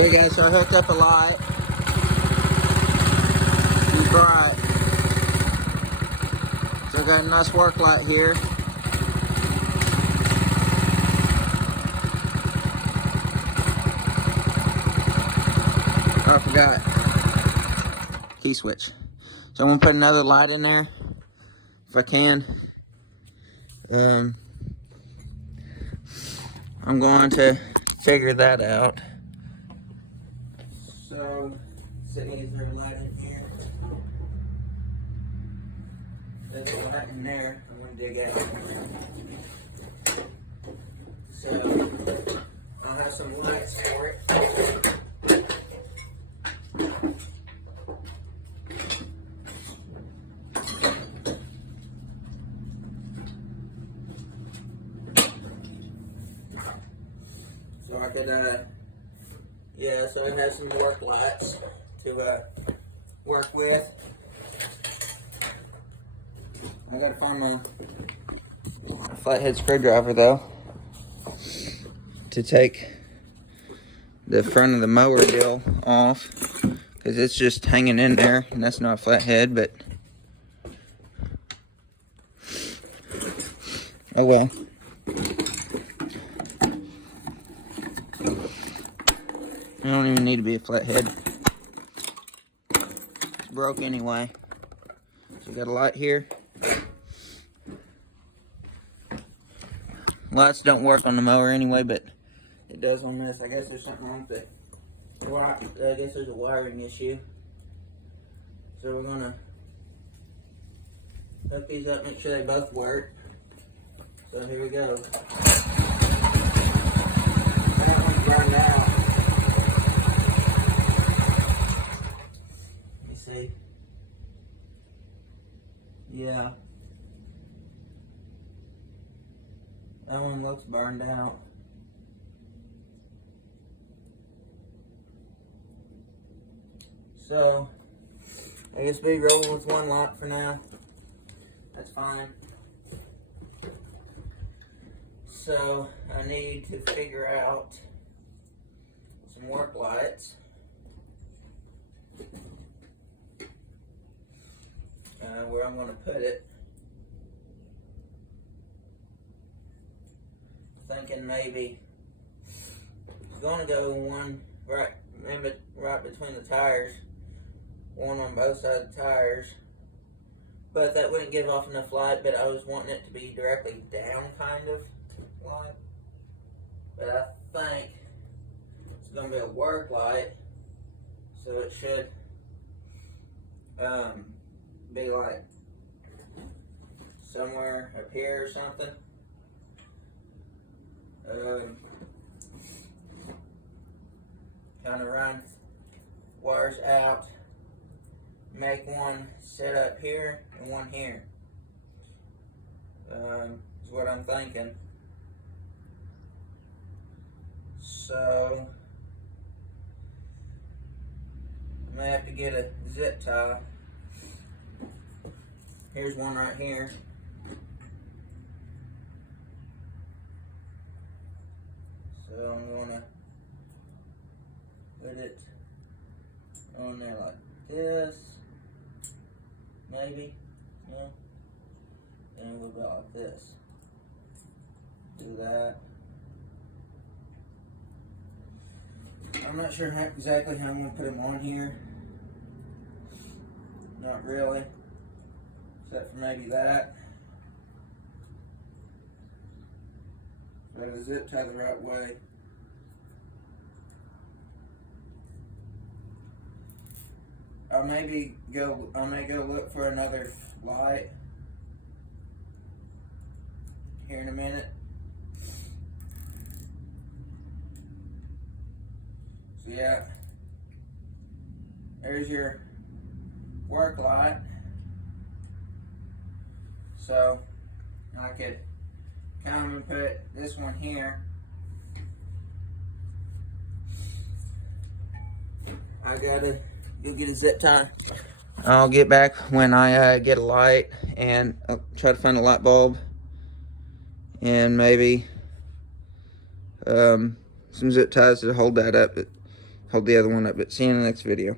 Hey guys, so I hooked up a light. Be bright. So I got a nice work light here. Oh, I forgot. Key switch. So I'm gonna put another light in there if I can. I'm going to figure that out. So, is there a light in here? There's a light in there. I'm gonna dig out. So, I'll have some lights for it. So I could, so I have some work lights to work with. I gotta find my flathead screwdriver though to take the front of the mower deal off, because it's just hanging in there, and that's not a flathead, but oh well. I don't even need to be a flathead. It's broke anyway. So we got a light here. Lights don't work on the mower anyway, but it does on this. I guess there's something wrong with it. I guess there's a wiring issue. So we're gonna hook these up, make sure they both work. So here we go. That one's burned out. Let me see. Yeah. That one looks burned out. So, I guess be rolling with one light for now. That's fine. So, I need to figure out some work lights. Where I'm going to put it. Thinking maybe it's going to go one right between the tires, one on both sides of the tires, but that wouldn't give off enough light. But I was wanting it to be directly down kind of light, but I think it's going to be a work light, so it should be like somewhere up here or something. Kind of run wires out, make one set up here and one here. Is what I'm thinking. So I'm gonna have to get a zip tie. Here's one right here. So I'm gonna put it on there like this, maybe, yeah. And we'll go like this. Do that. I'm not sure exactly how I'm gonna put them on here. Not really, except for maybe that. Try to zip tie the right way. I may go look for another light here in a minute. So yeah, there's your work light. So I could come and put this one here. I gotta go get a zip tie. I'll get back when I get a light, and I'll try to find a light bulb and maybe some zip ties to hold that up. But hold the other one up. But see you in the next video.